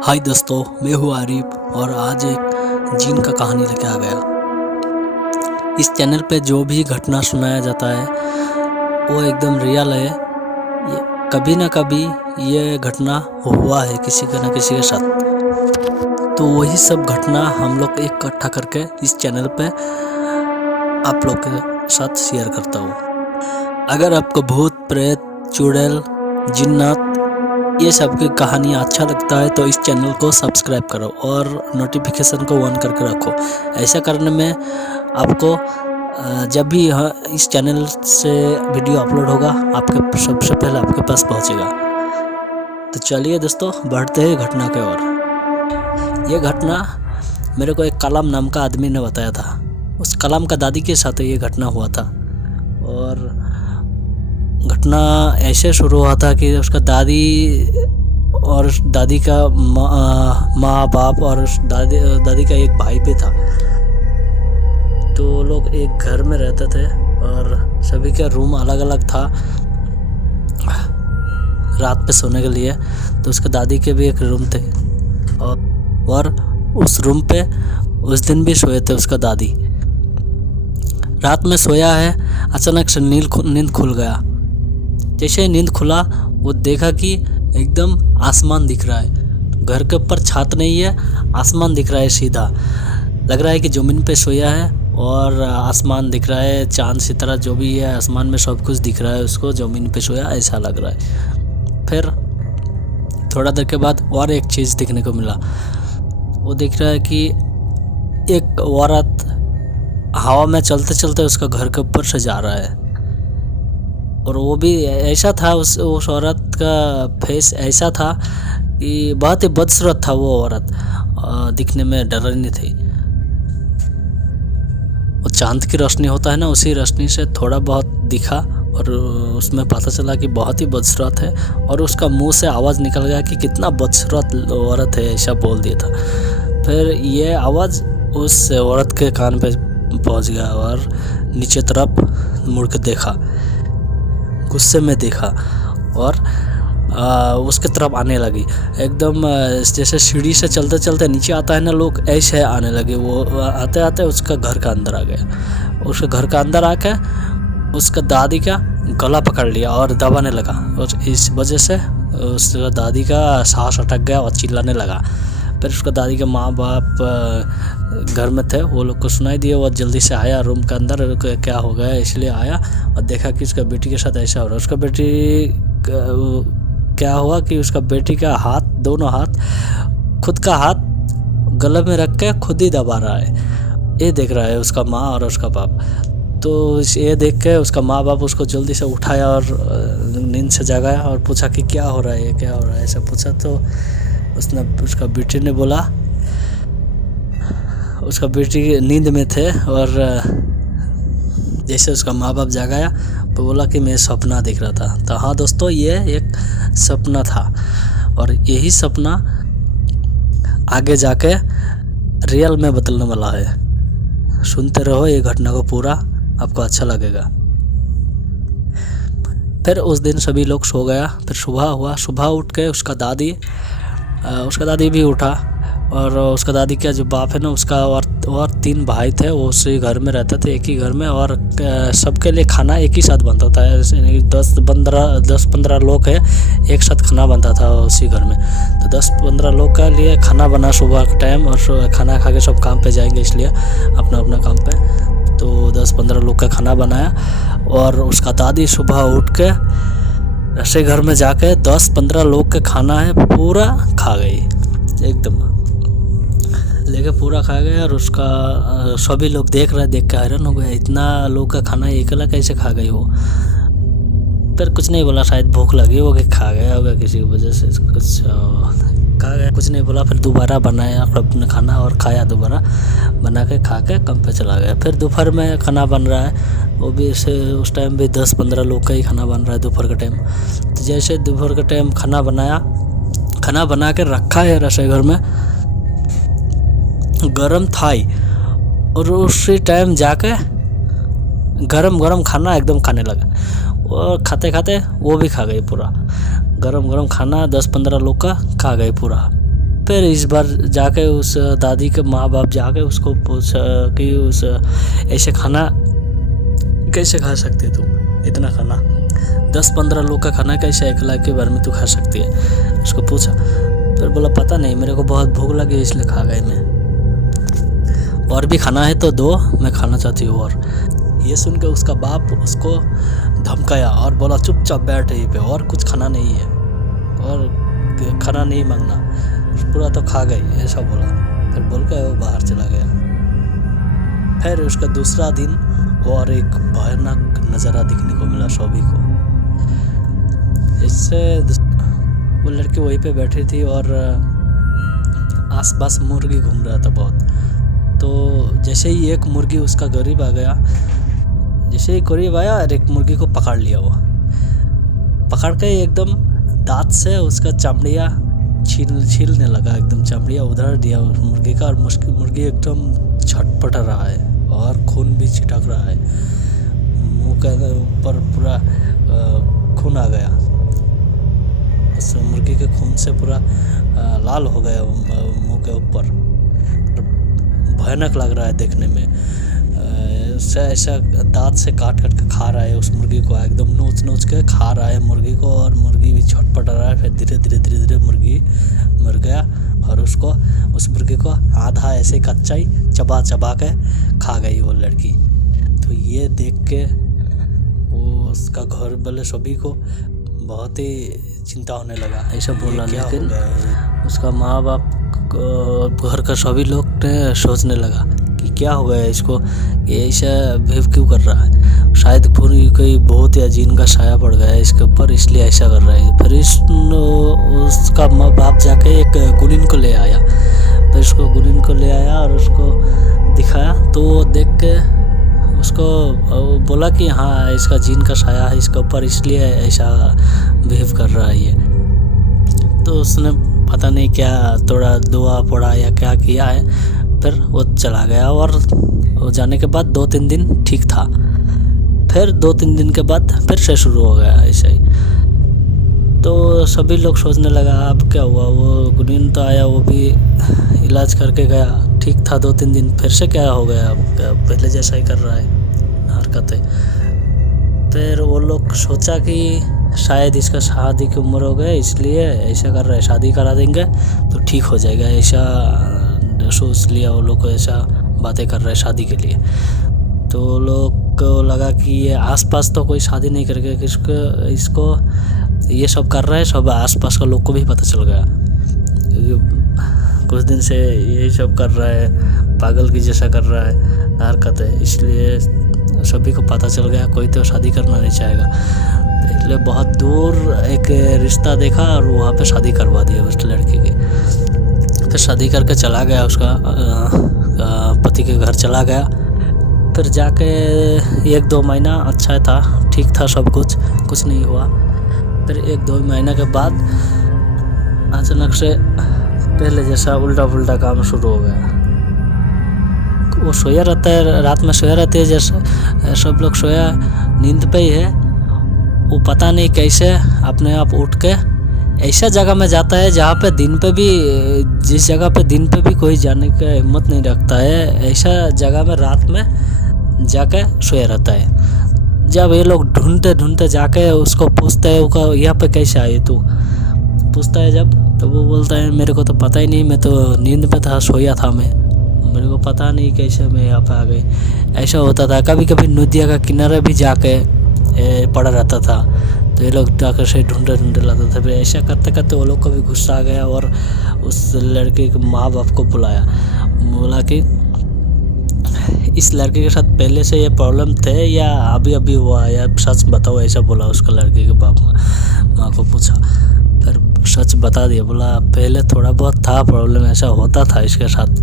हाय दोस्तों, मैं हूँ आरिफ और आज एक जिन का कहानी लेके आ गया। इस चैनल पे जो भी घटना सुनाया जाता है वो एकदम रियल है। कभी ना कभी ये घटना हुआ है किसी का ना किसी के साथ। तो वही सब घटना हम लोग इकट्ठा करके इस चैनल पे आप लोग के साथ शेयर करता हूँ। अगर आपको भूत, प्रेत, चुड़ैल, जिन्नात ये सब की कहानी अच्छा लगता है तो इस चैनल को सब्सक्राइब करो और नोटिफिकेशन को ऑन करके रखो। ऐसा करने में आपको जब भी इस चैनल से वीडियो अपलोड होगा आपके सबसे पहले आपके पास पहुंचेगा। तो चलिए दोस्तों, बढ़ते हैं घटना के ओर। ये घटना मेरे को एक कलाम नाम का आदमी ने बताया था। उस कलाम का दादी के साथ ये घटना हुआ था और घटना ऐसे शुरू हुआ था कि उसका दादी और दादी का माँ बाप और दादी का एक भाई भी था। तो लोग एक घर में रहते थे और सभी का रूम अलग अलग था रात पे सोने के लिए। तो उसके दादी के भी एक रूम थे और उस रूम पे उस दिन भी सोए थे उसका दादी। रात में सोया है, अचानक से नींद खुल गया। जैसे ही नींद खुला वो देखा कि एकदम आसमान दिख रहा है। घर के ऊपर छत नहीं है, आसमान दिख रहा है सीधा। लग रहा है कि ज़मीन पे सोया है और आसमान दिख रहा है, चांद सितारा जो भी है आसमान में सब कुछ दिख रहा है उसको, ज़मीन पे सोया ऐसा लग रहा है। फिर थोड़ा देर के बाद और एक चीज़ दिखने को मिला। वो दिख रहा है कि एक औरत हवा में चलते चलते उसका घर के ऊपर से जा रहा है। और वो भी ऐसा था, उस औरत का फेस ऐसा था कि बहुत ही बदसूरत था। वो औरत दिखने में डरावनी थी। वो चांद की रोशनी होता है ना, उसी रोशनी से थोड़ा बहुत दिखा और उसमें पता चला कि बहुत ही बदसूरत है। और उसका मुंह से आवाज़ निकल गया कि कितना बदसूरत औरत है, ऐसा बोल दिया था। फिर ये आवाज़ उस औरत के कान पे पहुंच गया और नीचे तरफ मुड़ के देखा, गुस्से में देखा और उसके तरफ आने लगी। एकदम जैसे सीढ़ी से चलते चलते नीचे आता है ना लोग, ऐसे आने लगे। वो आते आते उसका घर का अंदर आ गया। उसके घर का अंदर आके उसका दादी का गला पकड़ लिया और दबाने लगा। और इस वजह से उसका दादी का सांस अटक गया और चिल्लाने लगा। फिर उसका दादी के माँ बाप घर में थे, वो लोग को सुनाई दिया। वो जल्दी से आया रूम के अंदर, क्या हो गया इसलिए आया और देखा कि उसका बेटी के साथ ऐसा हो रहा है। उसका बेटी क्या हुआ कि उसका बेटी का हाथ, दोनों हाथ, खुद का हाथ गले में रख के खुद ही दबा रहा है। ये देख रहा है उसका माँ और उसका बाप। तो ये देख के उसका माँ बाप उसको जल्दी से उठाया और नींद से जगाया और पूछा कि क्या हो रहा है, ये क्या हो रहा है, ऐसा पूछा। तो उसका बेटी ने बोला, उसका बेटी नींद में थे और जैसे उसका माँ बाप जगाया तो बोला कि मैं सपना देख रहा था। तो हाँ दोस्तों, ये एक सपना था और यही सपना आगे जाके रियल में बदलने वाला है। सुनते रहो ये घटना को पूरा, आपको अच्छा लगेगा। फिर उस दिन सभी लोग सो गया। फिर सुबह हुआ, सुबह उठ के उसका दादी भी उठा और उसका दादी का जो बाप है ना, उसका और 3 भाई थे। वो उसी घर में रहते थे, एक ही घर में। और सबके लिए खाना एक ही साथ बनता था। 10-15 लोग है, एक साथ खाना बनता था उसी घर में। तो 10-15 लोग का लिए खाना बना सुबह के टाइम और खाना खा के सब काम पे जाएंगे, इसलिए अपना अपना काम पे। तो 10-15 लोग का खाना बनाया और उसका दादी सुबह उठ के ऐसे घर में जाके 10-15 लोग का खाना है पूरा खा गई, एकदम लेके पूरा खा गए। और उसका सभी लोग देख के हैरान हो गए, इतना लोग का खाना अकेला कैसे खा गई वो। फिर कुछ नहीं बोला, शायद भूख लगी होगी, खा गया होगा किसी की वजह से, कुछ खा गया, कुछ नहीं बोला। फिर दोबारा बनाया अपने खाना और खाया, दोबारा बना के खा के काम पे चला गया। फिर दोपहर में खाना बन रहा है, वो भी ऐसे उस टाइम भी 10-15 लोग का ही खाना बन रहा है दोपहर के टाइम। तो जैसे दोपहर के टाइम खाना बना के रखा है रसोई घर में, गरम था ही। और उसी टाइम जाके गरम खाना एकदम खाने लगा और खाते खाते वो भी खा गई पूरा। गरम खाना 10-15 लोग का खा गए पूरा। फिर इस बार जाके उस दादी के माँ बाप जाके उसको पूछा कि उस ऐसे खाना कैसे खा सकती है तुम, इतना खाना 10-15 लोग का खाना कैसे अकेला के बार में तू खा सकती है, उसको पूछा। फिर बोला पता नहीं, मेरे को बहुत भूख लगी इसलिए खा गई मैं, और भी खाना है तो दो, मैं खाना चाहती हूँ। और ये सुन के उसका बाप उसको धमकाया और बोला चुपचाप बैठ यहीं पे, और कुछ खाना नहीं है और खाना नहीं मांगना, पूरा तो खा गई, ऐसा बोला। फिर बोल के वो बाहर चला गया। फिर उसका दूसरा दिन और एक भयानक नज़ारा दिखने को मिला सभी को। इससे वो लड़की वहीं पे बैठी थी और आसपास मुर्गी घूम रहा था बहुत। तो जैसे ही एक मुर्गी उसका करीब आ गया, जैसे ही करीब आया और एक मुर्गी को पकड़ लिया, वो पकड़ के एकदम दांत से उसका चमड़िया छीलने लगा, एकदम चमड़िया उधर दिया उस मुर्गी का। और मुर्गी एकदम छटपट रहा है और खून भी छिटक रहा है, मुंह के ऊपर पूरा खून आ गया, उस मुर्गी के खून से पूरा लाल हो गया मुंह के ऊपर। भयानक लग रहा है देखने में। ऐसा दांत से काट के खा रहा है उस मुर्गी को, एकदम नोच के खा रहा है मुर्गी को, और मुर्गी भी छटपट रहा है। फिर धीरे धीरे मुर्गी मर गया और उस मुर्गी को आधा ऐसे कच्चा ही चबा के खा गई वो लड़की। तो ये देख के वो उसका घर वाले सभी को बहुत ही चिंता होने लगा, ऐसा बोला। लेकिन उसका माँ बाप घर का सभी लोग ने सोचने लगा कि क्या हो गया इसको, ये ऐसा बिहेव क्यों कर रहा है, शायद कोई बहुत ही अजीब का साया पड़ गया है इसके ऊपर, इसलिए ऐसा कर रहा है। फिर उसका माँ बाप जाके एक गुनीन को ले आया। फिर उसको गुनीन को ले आया और उसको दिखाया, तो वो देख के उसको बोला कि हाँ इसका जीन का साया है इसके ऊपर, इसलिए ऐसा बिहेव कर रहा है ये। तो उसने पता नहीं क्या थोड़ा दुआ पड़ा या क्या किया है, फिर वो चला गया। और वो जाने के बाद 2-3 दिन ठीक था। फिर 2-3 दिन के बाद फिर से शुरू हो गया ऐसा ही। तो सभी लोग सोचने लगा अब क्या हुआ, वो गुनीन तो आया, वो भी इलाज करके गया, ठीक था 2-3 दिन, फिर से क्या हो गया, पहले जैसा ही कर रहा है हरकतें। फिर वो लोग सोचा कि शायद इसका शादी की उम्र हो गई इसलिए ऐसा कर रहा है, शादी करा देंगे तो ठीक हो जाएगा, ऐसा सोच लिया वो लोग, ऐसा बातें कर रहा है शादी के लिए। तो लोग को लगा कि ये आसपास तो कोई शादी नहीं करेगा, इसको ये सब कर रहा है, सब आसपास का लोग को भी पता चल गया कुछ दिन से यही सब कर रहा है, पागल की जैसा कर रहा है हरकत है, इसलिए सभी को पता चल गया कोई तो शादी करना नहीं चाहेगा। इसलिए बहुत दूर एक रिश्ता देखा और वहाँ पे शादी करवा दिया उस लड़की की। फिर शादी करके चला गया, उसका पति के घर चला गया। फिर जाके 1-2 महीना अच्छा था, ठीक था सब कुछ नहीं हुआ। फिर 1-2 महीना के बाद अचानक से पहले जैसा उल्टा पुल्टा काम शुरू हो गया। वो सोया रहता है, रात में सोया रहती है, जैसे सब लोग सोया नींद पे ही है, वो पता नहीं कैसे अपने आप उठ के ऐसा जगह में जाता है जहाँ पे दिन पे भी, जिस जगह पे दिन पे भी कोई जाने का हिम्मत नहीं रखता है, ऐसा जगह में रात में जाके सोया रहता है। जब ये लोग ढूंढते जाके उसको पूछते हैं वो यहाँ पे कैसे आई तू, पूछता है जब, तो वो बोलता है मेरे को तो पता ही नहीं, मैं तो नींद में था, सोया था मैं, मेरे को पता नहीं कैसे मैं यहाँ पे आ गई। ऐसा होता था। कभी कभी नदिया का किनारे भी जाके पड़ा रहता था, तो ये लोग जाकर से ढूंढे लाता था। फिर ऐसा करते करते वो लोग को भी गुस्सा आ गया और उस लड़के के माँ बाप को बुलाया, बोला कि इस लड़के के साथ पहले से ये प्रॉब्लम थे या अभी हुआ, या सच बताओ, ऐसा बोला उसका लड़के के बाप माँ को पूछा। फिर सच बता दिया, बोला पहले थोड़ा बहुत था प्रॉब्लम, ऐसा होता था इसके साथ,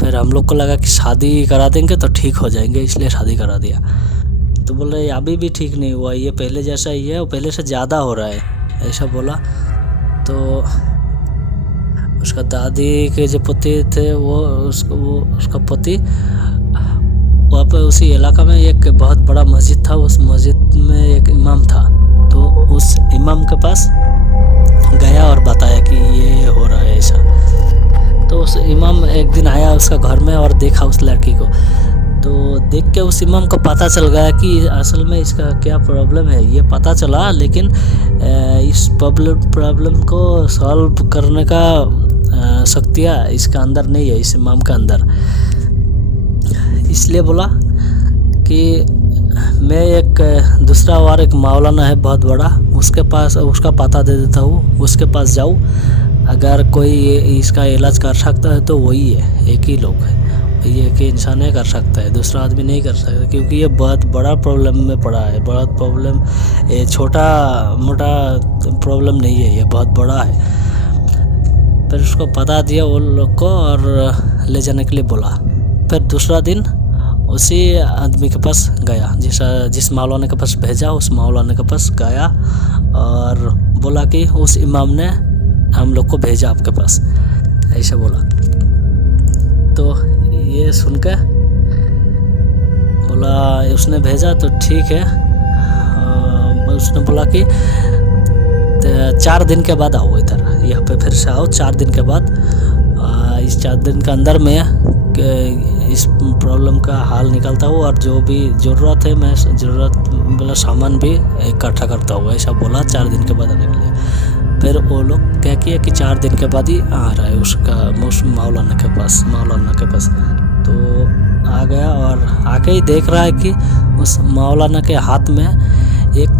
फिर हम लोग को लगा कि शादी करा देंगे तो ठीक हो जाएंगे, इसलिए शादी करा दिया। तो बोल रहे अभी भी ठीक नहीं हुआ, ये पहले जैसा ही है, वो पहले से ज़्यादा हो रहा है, ऐसा बोला। तो उसका दादी के जो पति थे उसका पति वहाँ पे उसी इलाका में एक बहुत बड़ा मस्जिद था, उस मस्जिद में एक इमाम था, तो उस इमाम के पास गया और बताया कि ये हो रहा है ऐसा। उस इमाम एक दिन आया उसका घर में और देखा उस लड़की को, तो देख के उस इमाम को पता चल गया कि असल में इसका क्या प्रॉब्लम है, ये पता चला। लेकिन इस प्रॉब्लम को सॉल्व करने का शक्तियाँ इसका अंदर नहीं है, इस इमाम का अंदर। इसलिए बोला कि मैं एक दूसरा और एक मौलाना है बहुत बड़ा, उसके पास उसका पता दे देता हूँ, उसके पास जाऊँ, अगर कोई इसका इलाज कर सकता है तो वही है, एक ही लोग है, ये एक ही इंसान है कर सकता है, दूसरा आदमी नहीं कर सकता, क्योंकि ये बहुत बड़ा प्रॉब्लम में पड़ा है। बहुत प्रॉब्लम, ये छोटा मोटा प्रॉब्लम नहीं है, ये बहुत बड़ा है। फिर उसको बता दिया वो लोग को और ले जाने के लिए बोला। फिर दूसरा दिन उसी आदमी के पास गया, जिस मौलाना के पास भेजा, उस मौलाना के पास गया और बोला कि उस इमाम ने हम लोग को भेजा आपके पास, ऐसा बोला। तो ये सुन के बोला, उसने भेजा तो ठीक है। उसने बोला कि 4 दिन के बाद आओ इधर, यहाँ पे फिर से आओ 4 दिन के बाद। इस 4 दिन के अंदर में इस प्रॉब्लम का हल निकालता हूँ और जो भी ज़रूरत है मैं ज़रूरत वाला सामान भी इकट्ठा करता हूँ, ऐसा बोला। 4 दिन के बाद आने के लिए फिर वो लोग क्या किया कि 4 दिन के बाद ही आ रहा है उस मौलाना के पास। तो आ गया और आके ही देख रहा है कि उस मौलाना के हाथ में एक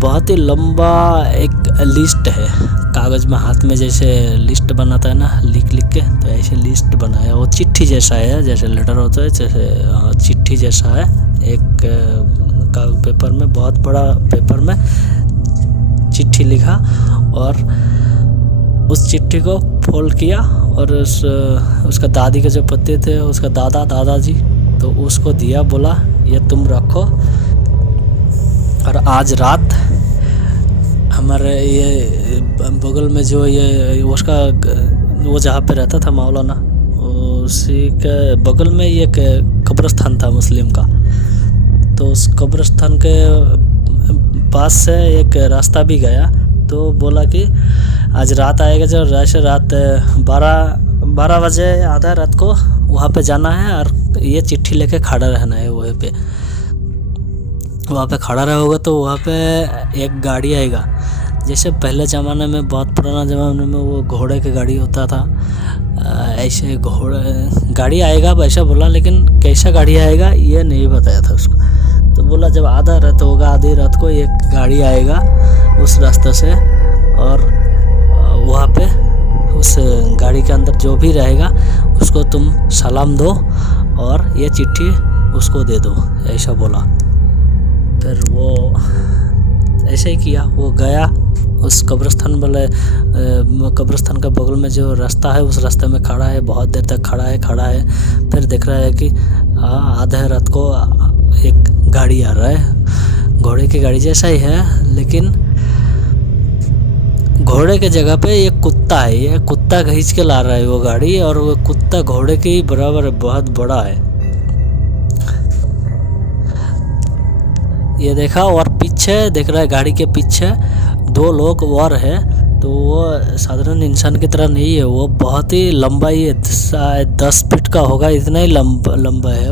बहुत ही लंबा एक लिस्ट है, कागज़ में हाथ में जैसे लिस्ट बनाता है ना, लिख के, तो ऐसे लिस्ट बनाया। वो चिट्ठी जैसा है, जैसे लेटर होता है, जैसे चिट्ठी जैसा है। एक का पेपर में, बहुत बड़ा पेपर में चिट्ठी लिखा और उस चिट्ठी को फोल्ड किया और उसका दादी के जो पत्ते थे, उसका दादाजी, तो उसको दिया, बोला ये तुम रखो और आज रात हमारे ये बगल में जो ये उसका वो जहाँ पे रहता था मौलाना, उसी के बगल में ये कब्रिस्तान था मुस्लिम का। तो उस कब्रिस्तान के पास से एक रास्ता भी गया। तो बोला कि आज रात आएगा, जो रात 12 बजे आधा रात को वहाँ पे जाना है और ये चिट्ठी लेके खड़ा रहना है। वहाँ पे खड़ा रहोगे तो वहाँ पे एक गाड़ी आएगा, जैसे पहले ज़माने में, बहुत पुराना ज़माने में वो घोड़े की गाड़ी होता था, ऐसे गाड़ी आएगा वैसा बोला। लेकिन कैसा गाड़ी आएगा ये नहीं बताया था उसको। तो बोला जब आधा रात होगा, आधी रात को एक गाड़ी आएगा उस रास्ते से और वहाँ पे उस गाड़ी के अंदर जो भी रहेगा उसको तुम सलाम दो और ये चिट्ठी उसको दे दो, ऐसा बोला। फिर वो ऐसे ही किया। वो गया उस कब्रिस्तान के बगल में जो रास्ता है, उस रास्ते में खड़ा है, बहुत देर तक खड़ा है। फिर देख रहा है कि आधे रात को एक गाड़ी आ रहा है, घोड़े की गाड़ी जैसा ही है, लेकिन घोड़े के जगह पे एक कुत्ता है। ये कुत्ता खींच के ला रहा है वो गाड़ी, और वो कुत्ता घोड़े के ही बराबर बहुत बड़ा है। ये देखा और पीछे देख रहा है, गाड़ी के पीछे 2 लोग और है। तो वो साधारण इंसान की तरह नहीं है, वो बहुत ही लंबा ही है, 10 फीट का होगा, इतना ही लंबा है।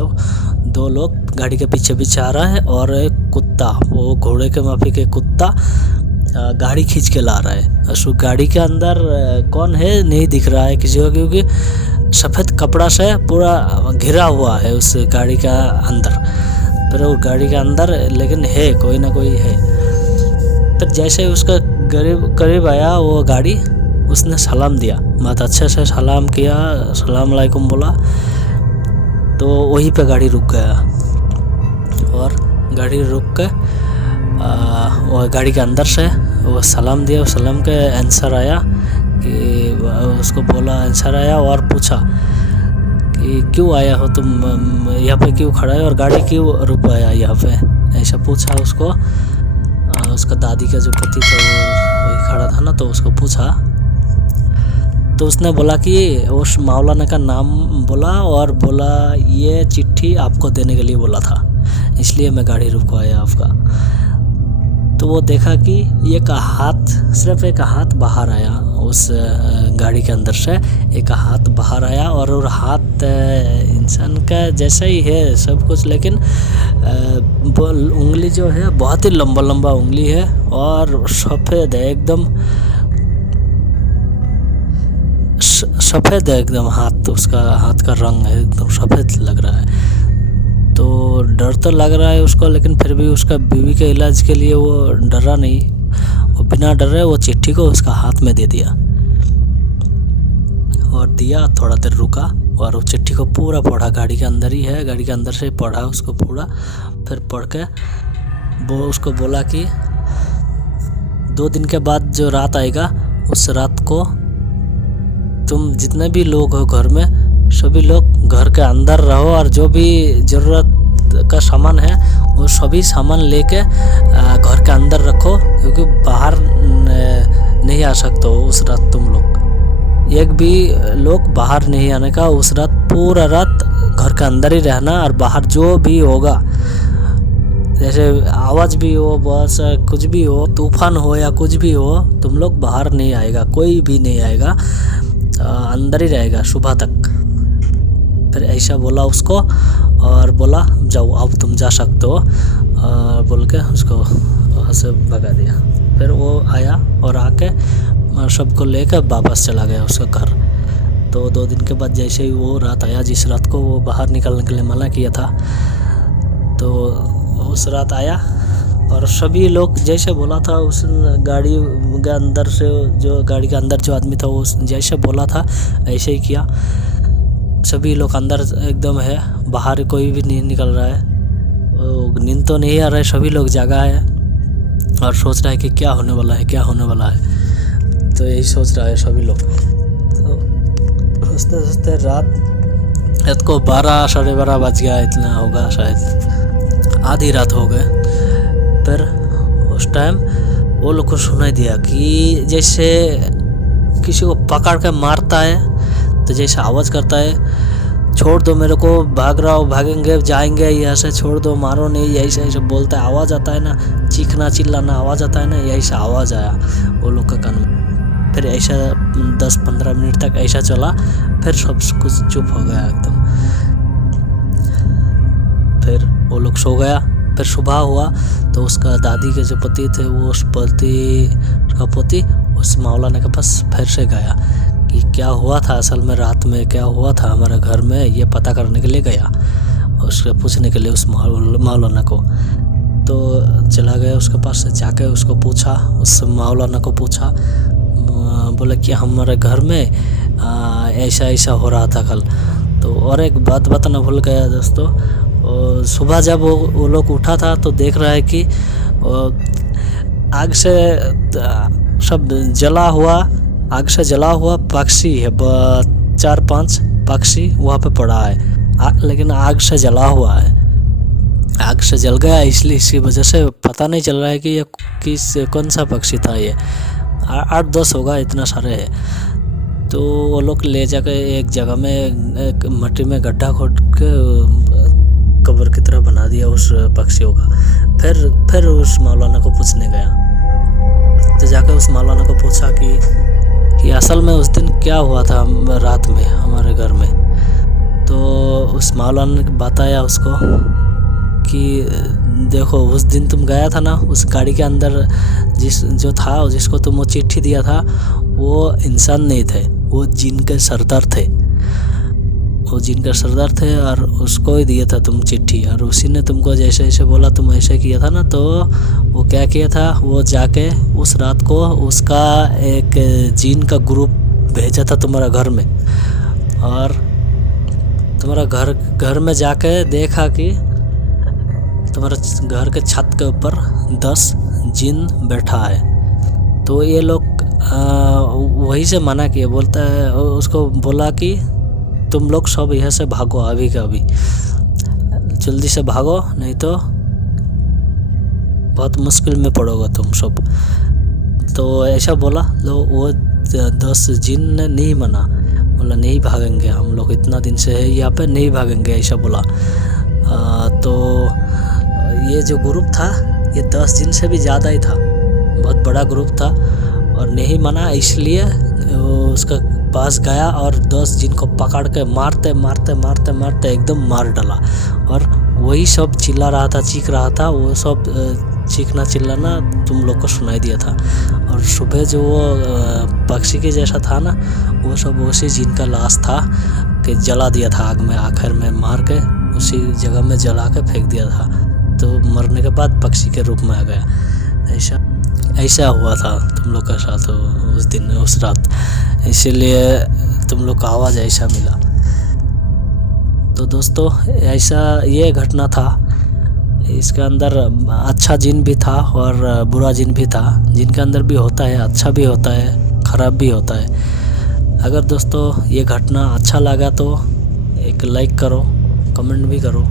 2 लोग गाड़ी के पीछे आ रहा है और एक कुत्ता, वो घोड़े के माफी के कुत्ता गाड़ी खींच के ला रहा है। उस गाड़ी के अंदर कौन है नहीं दिख रहा है किसी को, क्योंकि सफ़ेद कपड़ा से पूरा घिरा हुआ है उस गाड़ी का अंदर। फिर वो गाड़ी के अंदर लेकिन है, कोई ना कोई है। फिर जैसे उसका करीब आया वो गाड़ी, उसने सलाम दिया, बहुत अच्छे से सलाम किया, सलाम अलैकुम बोला। तो वहीं पे गाड़ी रुक गया और गाड़ी रुक के वो गाड़ी के अंदर से वो सलाम दिया। सलाम के आंसर आया कि उसको बोला, आंसर आया और पूछा कि क्यों आया हो तुम यहाँ पे, क्यों खड़ा है और गाड़ी क्यों रुकवाया यहाँ पे, ऐसा पूछा उसको। उसका दादी का जो पति था वही खड़ा था ना, तो उसको पूछा। तो उसने बोला कि उस मौलाना का नाम बोला और बोला ये चिट्ठी आपको देने के लिए बोला था, इसलिए मैं गाड़ी रुकवाया आपका। तो वो देखा कि एक हाथ, सिर्फ एक हाथ बाहर आया उस गाड़ी के अंदर से एक हाथ बाहर आया, और वो हाथ इंसान का जैसा ही है सब कुछ, लेकिन उंगली जो है बहुत ही लंबा लंबा उंगली है और सफ़ेद है एकदम, सफ़ेद है एकदम हाथ, उसका हाथ का रंग है एकदम सफ़ेद लग रहा है। तो डर तो लग रहा है उसको, लेकिन फिर भी उसका बीवी के इलाज के लिए वो डरा नहीं, वो बिना डरे वो चिट्ठी को उसका हाथ में दे दिया और दिया, थोड़ा देर रुका और वो चिट्ठी को पूरा पढ़ा, गाड़ी के अंदर ही है, गाड़ी के अंदर से पढ़ा उसको पूरा। फिर पढ़ के वो उसको बोला कि 2 दिन के बाद जो रात आएगा उस रात को तुम जितने भी लोग हो घर में सभी लोग घर के अंदर रहो, और जो भी ज़रूरत का सामान है वो सभी सामान लेके घर के अंदर रखो, क्योंकि बाहर नहीं आ सकते हो उस रात तुम लोग, एक भी लोग बाहर नहीं आने का उस रात, पूरा रात घर के अंदर ही रहना, और बाहर जो भी होगा जैसे आवाज़ भी हो, बस कुछ भी हो, तूफान हो या कुछ भी हो, तुम लोग बाहर नहीं आएगा, कोई भी नहीं आएगा, अंदर ही रहेगा सुबह तक। फिर ऐसा बोला उसको और बोला जाओ अब तुम जा सकते हो, बोल के उसको वहाँ से भगा दिया। फिर वो आया और आके सबको लेकर वापस चला गया उसका घर। तो 2 दिन के बाद जैसे ही वो रात आया जिस रात को वो बाहर निकलने के लिए मना किया था, तो उस रात आया और सभी लोग जैसे बोला था उस गाड़ी के अंदर से, जो गाड़ी के अंदर जो आदमी था वो जैसे बोला था ऐसे ही किया। सभी लोग अंदर एकदम है, बाहर कोई भी नहीं निकल रहा है, नींद तो नहीं आ रहा है, सभी लोग जागा है और सोच रहा है कि क्या होने वाला है, क्या होने वाला है। तो यही सोच रहा है सभी लोग। तो सोचते सोचते रात को 12 साढ़े 12 बज गया, इतना होगा शायद, आधी रात हो गए। फिर उस टाइम वो लोग को सुनाई दिया कि जैसे किसी को पकड़ के मारता है, तो जैसे आवाज़ करता है छोड़ दो मेरे को, भाग रहा हो, भागेंगे जाएंगे, यहाँ से छोड़ दो, मारो नहीं, यही से ऐसे बोलता है। आवाज़ आता है ना, चीखना चिल्लाना आवाज़ आता है ना, यही से आवाज़ आया वो लोग का कान में। फिर ऐसा 10-15 मिनट तक ऐसा चला, फिर सब कुछ चुप हो गया एकदम। फिर वो लोग सो गया। फिर सुबह हुआ तो उसका दादी के जो पति थे वो उस पति उस मौलाना के पास फिर से गया कि क्या हुआ था असल में, रात में क्या हुआ था हमारे घर में, ये पता करने के लिए गया, उसके पूछने के लिए उस मौलाना को। तो चला गया उसके पास से, जाके उसको पूछा, उस मौलाना को पूछा, बोला कि हमारे घर में ऐसा ऐसा हो रहा था कल। तो और एक बात बताना भूल गया दोस्तों, सुबह जब वो लोग उठा था तो देख रहा है कि आग से सब जला हुआ, आग से जला हुआ पक्षी है, 4-5 पक्षी वहाँ पे पड़ा है, लेकिन आग से जला हुआ है, आग से जल गया, इसलिए इसकी वजह से पता नहीं चल रहा है कि ये कौन सा पक्षी था। ये 8-10 होगा, इतना सारे है। तो वो लोग ले जाकर एक जगह में एक मट्टी में गड्ढा खोद के कब्र की तरह बना दिया उस पक्षियों का। फिर उस मौलाना को पूछने गया, तो जाकर उस मौलाना को पूछा कि असल में उस दिन क्या हुआ था रात में हमारे घर में। तो उस मौलाना ने बताया उसको कि देखो उस दिन तुम गया था ना, उस गाड़ी के अंदर जो था, जिसको तुम वो चिट्ठी दिया था, वो इंसान नहीं थे, वो जिन के सरदार थे, वो जिन का सरदार थे, और उसको ही दिया था तुम चिट्ठी, और उसी ने तुमको जैसे ऐसे बोला, तुम ऐसे किया था ना। तो वो क्या किया था, वो जाके उस रात को उसका एक जिन का ग्रुप भेजा था तुम्हारा घर में, और तुम्हारा घर में जाके देखा कि तुम्हारा घर के छत के ऊपर 10 जिन बैठा है। तो ये लोग वही से मना किए, बोलता है, उसको बोला कि तुम लोग सब यहाँ से भागो, अभी का अभी जल्दी से भागो, नहीं तो बहुत मुश्किल में पड़ोगे तुम सब। तो ऐसा बोला, लो वो 10 जिन ने नहीं माना, बोला नहीं भागेंगे हम लोग, इतना दिन से है यहाँ पे, नहीं भागेंगे, ऐसा बोला। तो ये जो ग्रुप था ये 10 जिन से भी ज़्यादा ही था, बहुत बड़ा ग्रुप था, और नहीं माना, इसलिए वो उसका पास गया और 10 जिन को पकड़ के मारते मारते मारते मारते एकदम मार डाला। और वही सब चिल्ला रहा था, चीख रहा था, वो सब चीखना चिल्लाना तुम लोग को सुनाई दिया था। और सुबह जो वो पक्षी के जैसा था ना, वो सब उसी जिन का लाश था कि जला दिया था आग में, आखिर में मार के उसी जगह में जला के फेंक दिया था। तो मरने के बाद पक्षी के रूप में आ गया। ऐसा हुआ था तुम लोग के साथ उस दिन, उस रात, इसीलिए तुम लोग का आवाज़ ऐसा मिला। तो दोस्तों ऐसा ये घटना था। इसके अंदर अच्छा जिन भी था और बुरा जिन भी था। जिनके अंदर भी होता है, अच्छा भी होता है, ख़राब भी होता है। अगर दोस्तों ये घटना अच्छा लगा तो एक लाइक करो, कमेंट भी करो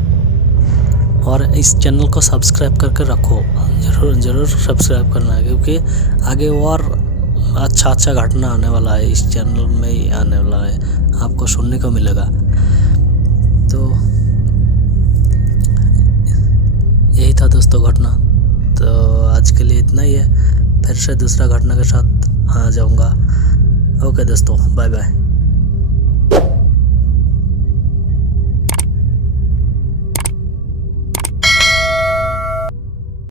और इस चैनल को सब्सक्राइब करके रखो। ज़रूर सब्सक्राइब करना है, क्योंकि आगे और अच्छा घटना आने वाला है, इस चैनल में ही आने वाला है, आपको सुनने को मिलेगा। तो यही था दोस्तों घटना। तो आज के लिए इतना ही है, फिर से दूसरा घटना के साथ आ जाऊँगा। ओके दोस्तों, बाय बाय।